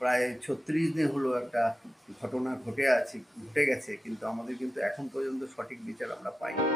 প্রায় ৩৬ দিন হলো একটা ঘটনা ঘটে গেছে, কিন্তু আমাদের কিন্তু এখন পর্যন্ত সঠিক বিচার আমরা পাইনি।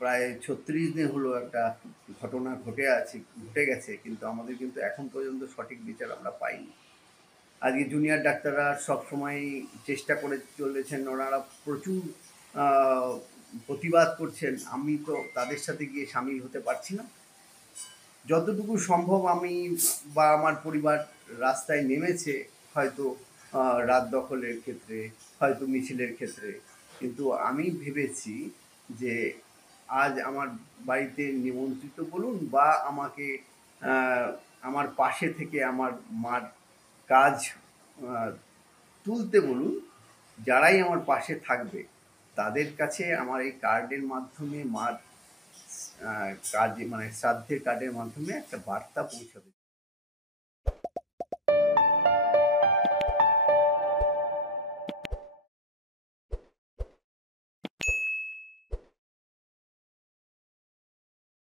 প্রায় ৩৬ দিন হলো একটা ঘটনা ঘটে গেছে, কিন্তু আমাদের কিন্তু এখন পর্যন্ত সঠিক বিচার আমরা পাইনি। আজকে জুনিয়র ডাক্তাররা সবসময় চেষ্টা করে চলেছেন, ওনারা প্রচুর প্রতিবাদ করছেন। আমি তো তাদের সাথে গিয়ে সামিল হতে পারছি না। যতটুকু সম্ভব আমি বা আমার পরিবার রাস্তায় নেমেছে, হয়তো রাত দখলের ক্ষেত্রে, হয়তো মিছিলের ক্ষেত্রে, কিন্তু আমি ভেবেছি যে আজ আমার বাড়িতে নিমন্ত্রিত বলুন বা আমাকে আমার পাশে থেকে আমার মার কাজ তুলতে বলুন, যারাই আমার পাশে থাকবে তাদের কাছে আমার এই কার্ডের মাধ্যমে মার কাজ, মানে শ্রাদ্ধের কার্ডের মাধ্যমে একটা বার্তা পৌঁছাবে।